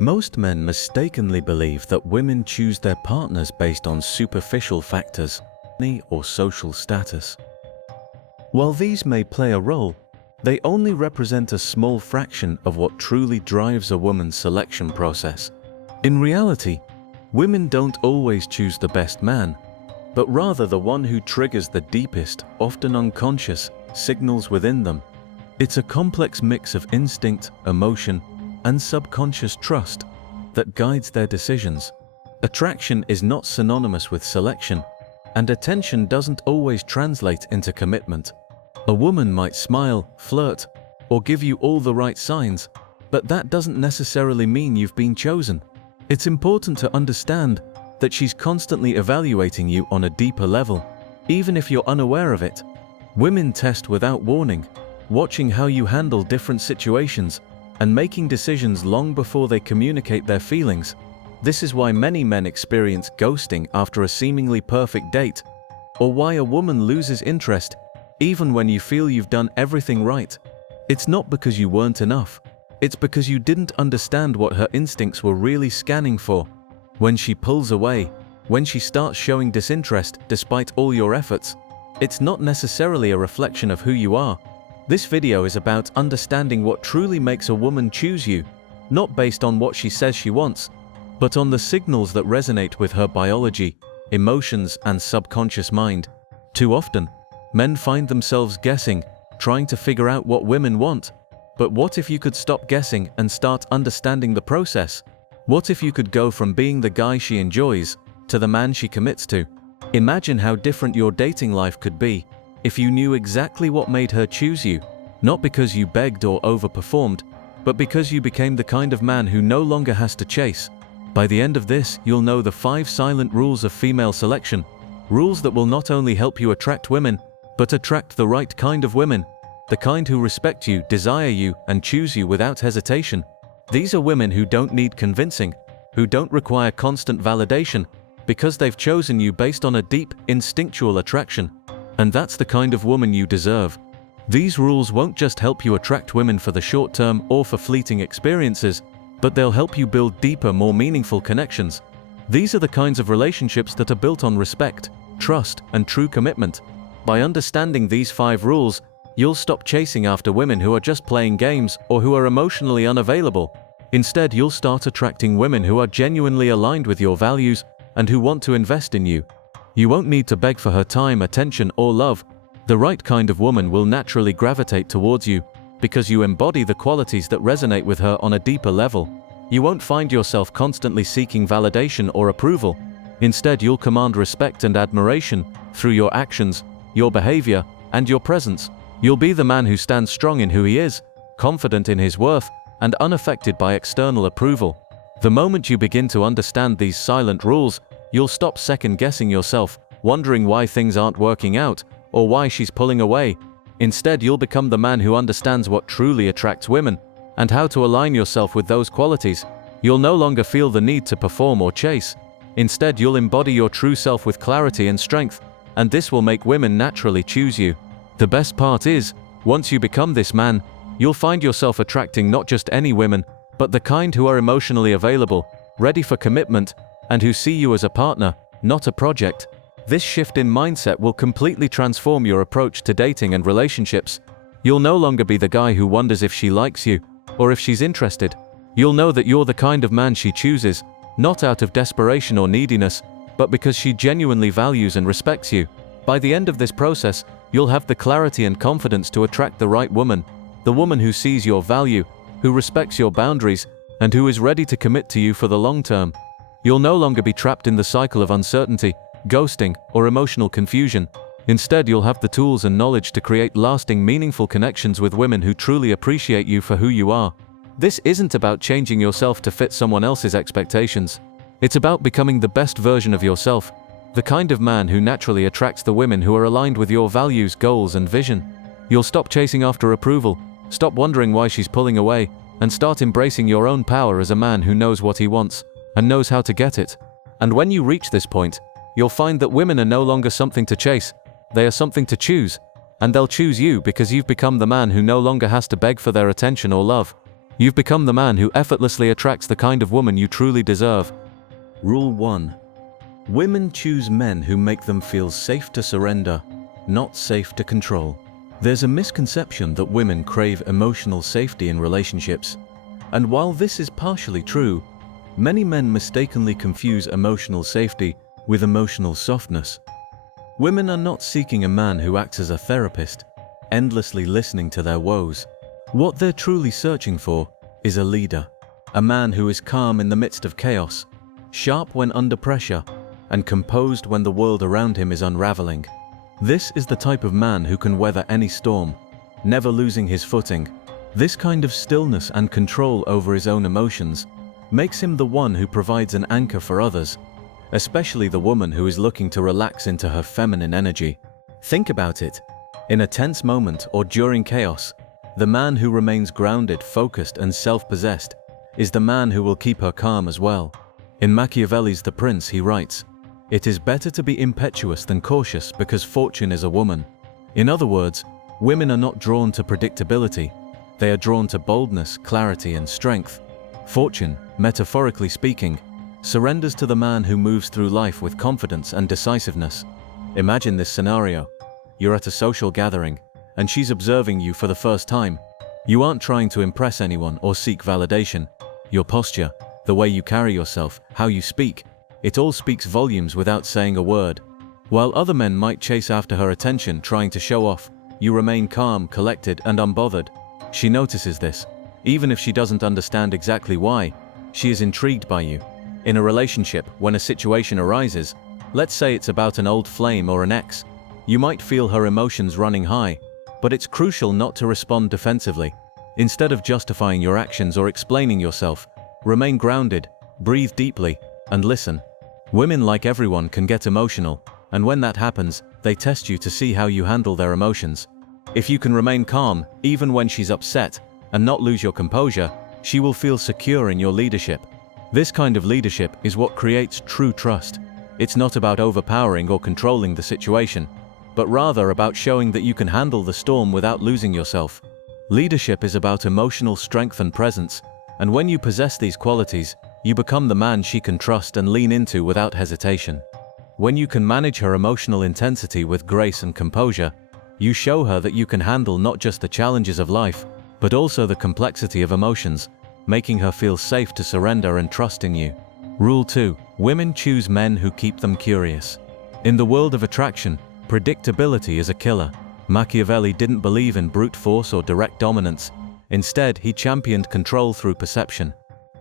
Most men mistakenly believe that women choose their partners based on superficial factors, money or social status. While these may play a role, they only represent a small fraction of what truly drives a woman's selection process. In reality, women don't always choose the best man, but rather the one who triggers the deepest, often unconscious, signals within them. It's a complex mix of instinct, emotion, and subconscious trust that guides their decisions. Attraction is not synonymous with selection, and attention doesn't always translate into commitment. A woman might smile, flirt, or give you all the right signs, but that doesn't necessarily mean you've been chosen. It's important to understand that she's constantly evaluating you on a deeper level, even if you're unaware of it. Women test without warning, watching how you handle different situations and making decisions long before they communicate their feelings. This is why many men experience ghosting after a seemingly perfect date, or why a woman loses interest even when you feel you've done everything right. It's not because you weren't enough. It's because you didn't understand what her instincts were really scanning for. When she pulls away, when she starts showing disinterest despite all your efforts, it's not necessarily a reflection of who you are. This video is about understanding what truly makes a woman choose you, not based on what she says she wants, but on the signals that resonate with her biology, emotions, and subconscious mind. Too often, men find themselves guessing, trying to figure out what women want. But what if you could stop guessing and start understanding the process? What if you could go from being the guy she enjoys to the man she commits to? Imagine how different your dating life could be if you knew exactly what made her choose you, not because you begged or overperformed, but because you became the kind of man who no longer has to chase. By the end of this, you'll know the 5 silent rules of female selection, rules that will not only help you attract women, but attract the right kind of women, the kind who respect you, desire you, and choose you without hesitation. These are women who don't need convincing, who don't require constant validation, because they've chosen you based on a deep, instinctual attraction. And that's the kind of woman you deserve. These rules won't just help you attract women for the short term or for fleeting experiences, but they'll help you build deeper, more meaningful connections. These are the kinds of relationships that are built on respect, trust, and true commitment. By understanding these 5 rules, you'll stop chasing after women who are just playing games or who are emotionally unavailable. Instead, you'll start attracting women who are genuinely aligned with your values and who want to invest in you. You won't need to beg for her time, attention, or love. The right kind of woman will naturally gravitate towards you because you embody the qualities that resonate with her on a deeper level. You won't find yourself constantly seeking validation or approval. Instead, you'll command respect and admiration through your actions, your behavior, and your presence. You'll be the man who stands strong in who he is, confident in his worth, and unaffected by external approval. The moment you begin to understand these silent rules, you'll stop second-guessing yourself, wondering why things aren't working out, or why she's pulling away. Instead, you'll become the man who understands what truly attracts women, and how to align yourself with those qualities. You'll no longer feel the need to perform or chase. Instead, you'll embody your true self with clarity and strength, and this will make women naturally choose you. The best part is, once you become this man, you'll find yourself attracting not just any women, but the kind who are emotionally available, ready for commitment, and who see you as a partner, not a project. This shift in mindset will completely transform your approach to dating and relationships. You'll no longer be the guy who wonders if she likes you, or if she's interested. You'll know that you're the kind of man she chooses, not out of desperation or neediness, but because she genuinely values and respects you. By the end of this process, you'll have the clarity and confidence to attract the right woman, the woman who sees your value, who respects your boundaries, and who is ready to commit to you for the long term. You'll no longer be trapped in the cycle of uncertainty, ghosting, or emotional confusion. Instead, you'll have the tools and knowledge to create lasting, meaningful connections with women who truly appreciate you for who you are. This isn't about changing yourself to fit someone else's expectations. It's about becoming the best version of yourself, the kind of man who naturally attracts the women who are aligned with your values, goals, and vision. You'll stop chasing after approval, stop wondering why she's pulling away, and start embracing your own power as a man who knows what he wants and knows how to get it. And when you reach this point, you'll find that women are no longer something to chase, they are something to choose, and they'll choose you because you've become the man who no longer has to beg for their attention or love. You've become the man who effortlessly attracts the kind of woman you truly deserve. Rule 1. Women choose men who make them feel safe to surrender, not safe to control. There's a misconception that women crave emotional safety in relationships. And while this is partially true, many men mistakenly confuse emotional safety with emotional softness. Women are not seeking a man who acts as a therapist, endlessly listening to their woes. What they're truly searching for is a leader, a man who is calm in the midst of chaos, sharp when under pressure, and composed when the world around him is unraveling. This is the type of man who can weather any storm, never losing his footing. This kind of stillness and control over his own emotions makes him the one who provides an anchor for others, especially the woman who is looking to relax into her feminine energy. Think about it. In a tense moment or during chaos, the man who remains grounded, focused, and self-possessed is the man who will keep her calm as well. In Machiavelli's The Prince, he writes, "It is better to be impetuous than cautious because fortune is a woman." In other words, women are not drawn to predictability. They are drawn to boldness, clarity, and strength. Fortune, metaphorically speaking, surrenders to the man who moves through life with confidence and decisiveness. Imagine this scenario. You're at a social gathering, and she's observing you for the first time. You aren't trying to impress anyone or seek validation. Your posture, the way you carry yourself, how you speak, it all speaks volumes without saying a word. While other men might chase after her attention, trying to show off, you remain calm, collected, and unbothered. She notices this. Even if she doesn't understand exactly why, she is intrigued by you. In a relationship, when a situation arises, let's say it's about an old flame or an ex, you might feel her emotions running high, but it's crucial not to respond defensively. Instead of justifying your actions or explaining yourself, remain grounded, breathe deeply, and listen. Women, like everyone, can get emotional, and when that happens, they test you to see how you handle their emotions. If you can remain calm, even when she's upset, and not lose your composure, she will feel secure in your leadership. This kind of leadership is what creates true trust. It's not about overpowering or controlling the situation, but rather about showing that you can handle the storm without losing yourself. Leadership is about emotional strength and presence, and when you possess these qualities, you become the man she can trust and lean into without hesitation. When you can manage her emotional intensity with grace and composure, you show her that you can handle not just the challenges of life, but also the complexity of emotions, making her feel safe to surrender and trust in you. Rule 2. Women choose men who keep them curious. In the world of attraction, predictability is a killer. Machiavelli didn't believe in brute force or direct dominance. Instead, he championed control through perception.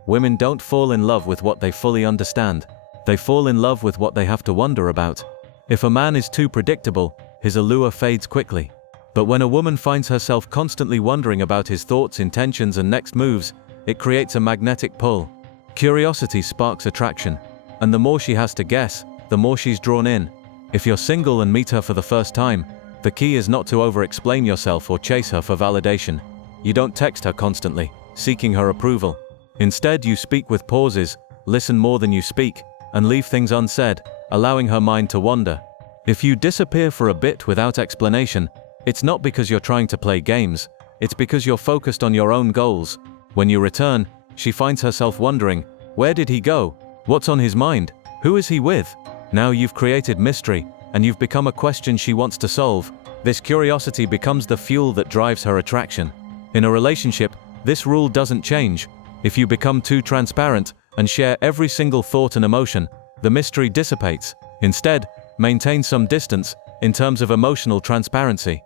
Women don't fall in love with what they fully understand. They fall in love with what they have to wonder about. If a man is too predictable, his allure fades quickly. But when a woman finds herself constantly wondering about his thoughts, intentions, and next moves, it creates a magnetic pull. Curiosity sparks attraction, and the more she has to guess, the more she's drawn in. If you're single and meet her for the first time, the key is not to over-explain yourself or chase her for validation. You don't text her constantly, seeking her approval. Instead, you speak with pauses, listen more than you speak, and leave things unsaid, allowing her mind to wander. If you disappear for a bit without explanation, it's not because you're trying to play games, it's because you're focused on your own goals. When you return, she finds herself wondering, where did he go? What's on his mind? Who is he with? Now you've created mystery, and you've become a question she wants to solve. This curiosity becomes the fuel that drives her attraction. In a relationship, this rule doesn't change. If you become too transparent and share every single thought and emotion, the mystery dissipates. Instead, maintain some distance in terms of emotional transparency.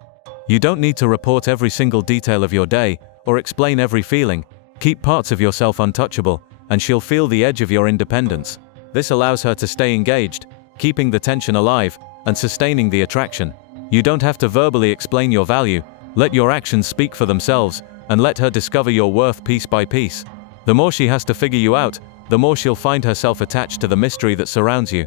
You don't need to report every single detail of your day or explain every feeling. Keep parts of yourself untouchable, and she'll feel the edge of your independence. This allows her to stay engaged, keeping the tension alive and sustaining the attraction. You don't have to verbally explain your value. Let your actions speak for themselves, and let her discover your worth piece by piece. The more she has to figure you out, the more she'll find herself attached to the mystery that surrounds you.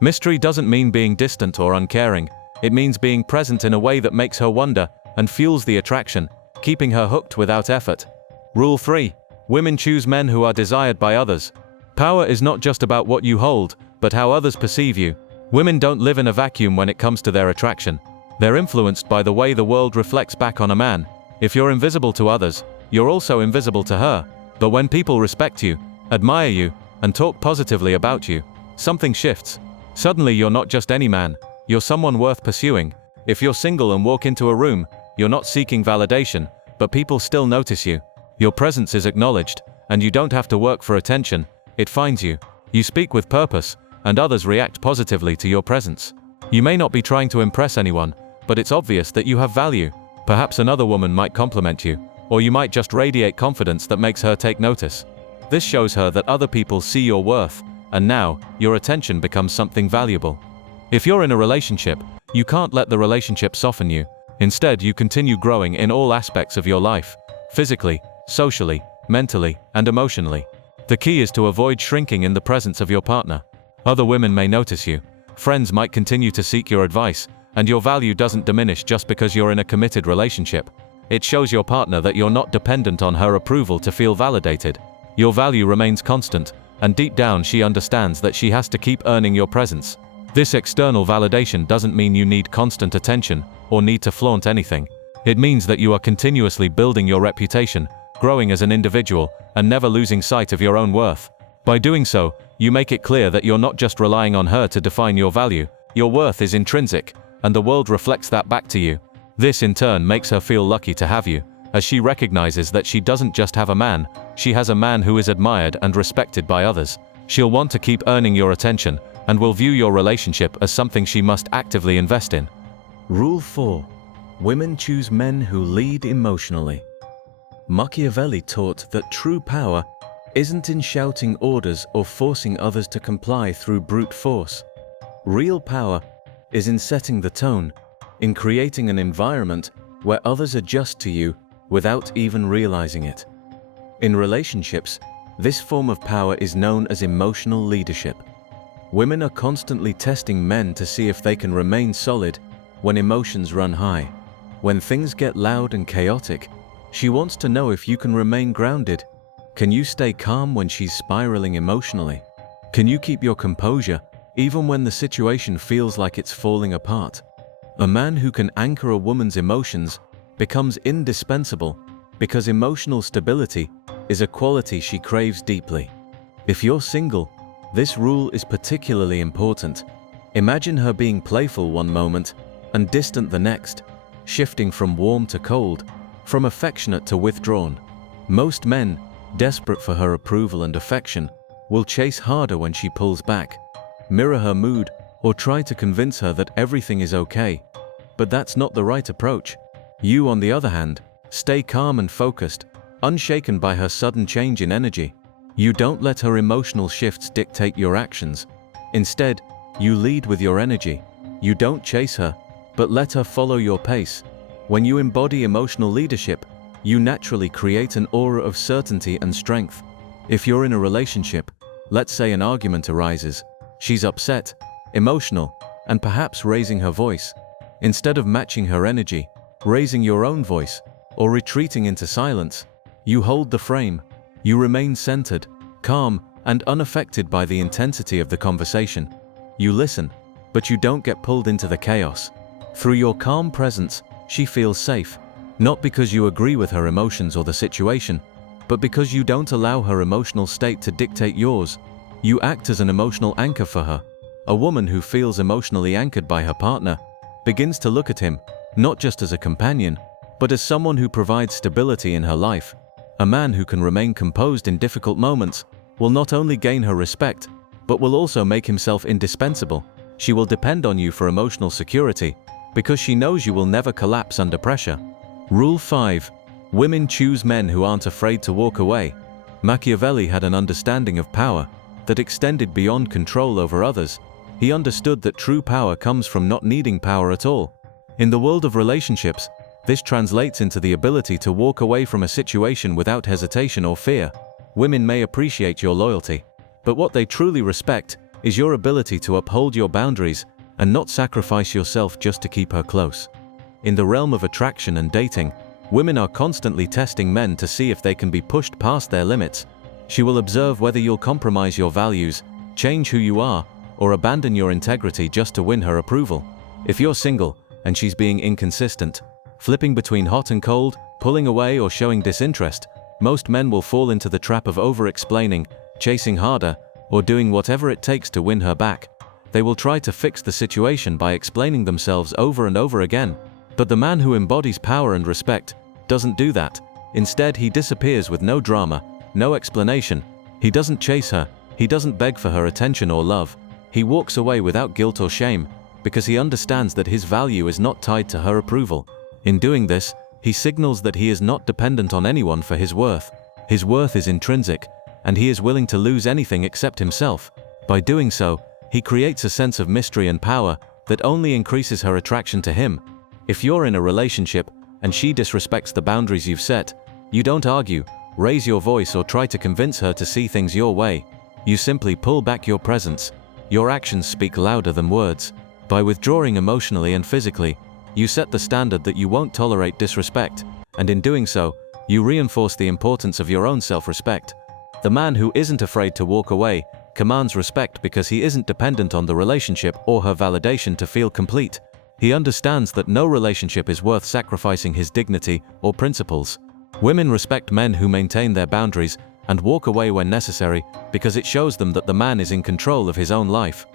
Mystery doesn't mean being distant or uncaring. It means being present in a way that makes her wonder and fuels the attraction, keeping her hooked without effort. Rule 3. Women choose men who are desired by others. Power is not just about what you hold, but how others perceive you. Women don't live in a vacuum when it comes to their attraction. They're influenced by the way the world reflects back on a man. If you're invisible to others, you're also invisible to her. But when people respect you, admire you, and talk positively about you, something shifts. Suddenly you're not just any man, you're someone worth pursuing. If you're single and walk into a room, you're not seeking validation, but people still notice you. Your presence is acknowledged, and you don't have to work for attention, it finds you. You speak with purpose, and others react positively to your presence. You may not be trying to impress anyone, but it's obvious that you have value. Perhaps another woman might compliment you, or you might just radiate confidence that makes her take notice. This shows her that other people see your worth, and now, your attention becomes something valuable. If you're in a relationship, you can't let the relationship soften you. Instead, you continue growing in all aspects of your life, physically, socially, mentally, and emotionally. The key is to avoid shrinking in the presence of your partner. Other women may notice you, friends might continue to seek your advice, and your value doesn't diminish just because you're in a committed relationship. It shows your partner that you're not dependent on her approval to feel validated. Your value remains constant, and deep down she understands that she has to keep earning your presence. This external validation doesn't mean you need constant attention or need to flaunt anything. It means that you are continuously building your reputation, growing as an individual, and never losing sight of your own worth. By doing so, you make it clear that you're not just relying on her to define your value. Your worth is intrinsic, and the world reflects that back to you. This in turn makes her feel lucky to have you, as she recognizes that she doesn't just have a man, she has a man who is admired and respected by others. She'll want to keep earning your attention, and will view your relationship as something she must actively invest in. Rule 4. Women choose men who lead emotionally. Machiavelli taught that true power isn't in shouting orders or forcing others to comply through brute force. Real power is in setting the tone, in creating an environment where others adjust to you without even realizing it. In relationships, this form of power is known as emotional leadership. Women are constantly testing men to see if they can remain solid when emotions run high. When things get loud and chaotic, she wants to know if you can remain grounded. Can you stay calm when she's spiraling emotionally? Can you keep your composure even when the situation feels like it's falling apart? A man who can anchor a woman's emotions becomes indispensable because emotional stability is a quality she craves deeply. If you're single, this rule is particularly important. Imagine her being playful one moment and distant the next, shifting from warm to cold, from affectionate to withdrawn. Most men, desperate for her approval and affection, will chase harder when she pulls back, mirror her mood, or try to convince her that everything is okay. But that's not the right approach. You, on the other hand, stay calm and focused, unshaken by her sudden change in energy. You don't let her emotional shifts dictate your actions. Instead, you lead with your energy. You don't chase her, but let her follow your pace. When you embody emotional leadership, you naturally create an aura of certainty and strength. If you're in a relationship, let's say an argument arises, she's upset, emotional, and perhaps raising her voice. Instead of matching her energy, raising your own voice, or retreating into silence, you hold the frame. You remain centered, calm, and unaffected by the intensity of the conversation. You listen, but you don't get pulled into the chaos. Through your calm presence, she feels safe, not because you agree with her emotions or the situation, but because you don't allow her emotional state to dictate yours. You act as an emotional anchor for her. A woman who feels emotionally anchored by her partner begins to look at him, not just as a companion, but as someone who provides stability in her life. A man who can remain composed in difficult moments will not only gain her respect, but will also make himself indispensable. She will depend on you for emotional security, because she knows you will never collapse under pressure. Rule 5. Women choose men who aren't afraid to walk away. Machiavelli had an understanding of power that extended beyond control over others. He understood that true power comes from not needing power at all. In the world of relationships, this translates into the ability to walk away from a situation without hesitation or fear. Women may appreciate your loyalty, but what they truly respect is your ability to uphold your boundaries and not sacrifice yourself just to keep her close. In the realm of attraction and dating, women are constantly testing men to see if they can be pushed past their limits. She will observe whether you'll compromise your values, change who you are, or abandon your integrity just to win her approval. If you're single and she's being inconsistent, flipping between hot and cold, pulling away or showing disinterest, most men will fall into the trap of over-explaining, chasing harder, or doing whatever it takes to win her back. They will try to fix the situation by explaining themselves over and over again. But the man who embodies power and respect doesn't do that. Instead, he disappears with no drama, no explanation. He doesn't chase her, he doesn't beg for her attention or love. He walks away without guilt or shame, because he understands that his value is not tied to her approval. In doing this, he signals that he is not dependent on anyone for his worth. His worth is intrinsic, and he is willing to lose anything except himself. By doing so, he creates a sense of mystery and power that only increases her attraction to him. If you're in a relationship and she disrespects the boundaries you've set, you don't argue, raise your voice or try to convince her to see things your way. You simply pull back your presence. Your actions speak louder than words. By withdrawing emotionally and physically, you set the standard that you won't tolerate disrespect, and in doing so, you reinforce the importance of your own self-respect. The man who isn't afraid to walk away commands respect because he isn't dependent on the relationship or her validation to feel complete. He understands that no relationship is worth sacrificing his dignity or principles. Women respect men who maintain their boundaries and walk away when necessary because it shows them that the man is in control of his own life.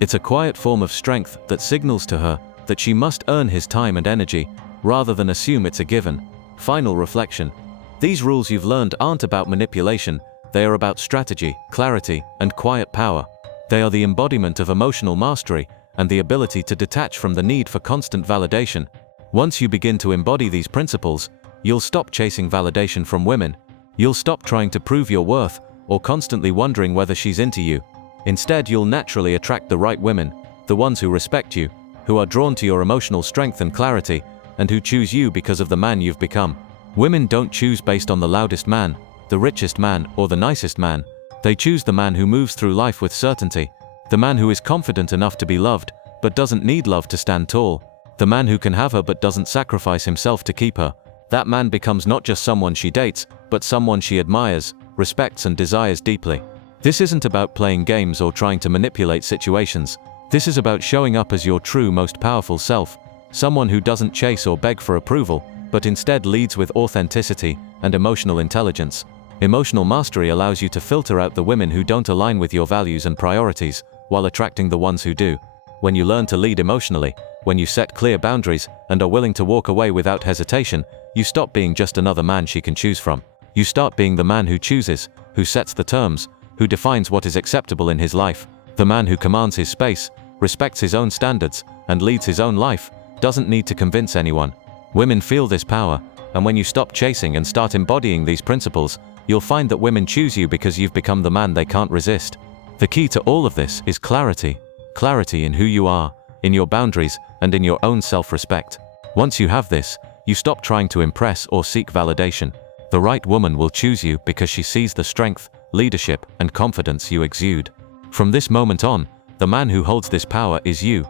It's a quiet form of strength that signals to her that she must earn his time and energy, rather than assume it's a given. Final reflection. These rules you've learned aren't about manipulation, they are about strategy, clarity, and quiet power. They are the embodiment of emotional mastery and the ability to detach from the need for constant validation. Once you begin to embody these principles, you'll stop chasing validation from women. You'll stop trying to prove your worth or constantly wondering whether she's into you. Instead, you'll naturally attract the right women, the ones who respect you, who are drawn to your emotional strength and clarity, and who choose you because of the man you've become. Women don't choose based on the loudest man, the richest man, or the nicest man. They choose the man who moves through life with certainty, the man who is confident enough to be loved, but doesn't need love to stand tall, the man who can have her but doesn't sacrifice himself to keep her. That man becomes not just someone she dates, but someone she admires, respects, and desires deeply. This isn't about playing games or trying to manipulate situations. This is about showing up as your true, most powerful self, someone who doesn't chase or beg for approval, but instead leads with authenticity and emotional intelligence. Emotional mastery allows you to filter out the women who don't align with your values and priorities, while attracting the ones who do. When you learn to lead emotionally, when you set clear boundaries and are willing to walk away without hesitation, you stop being just another man she can choose from. You start being the man who chooses, who sets the terms, who defines what is acceptable in his life. The man who commands his space, respects his own standards, and leads his own life, doesn't need to convince anyone. Women feel this power, and when you stop chasing and start embodying these principles, you'll find that women choose you because you've become the man they can't resist. The key to all of this is clarity. Clarity in who you are, in your boundaries, and in your own self-respect. Once you have this, you stop trying to impress or seek validation. The right woman will choose you because she sees the strength, leadership, and confidence you exude. From this moment on, the man who holds this power is you.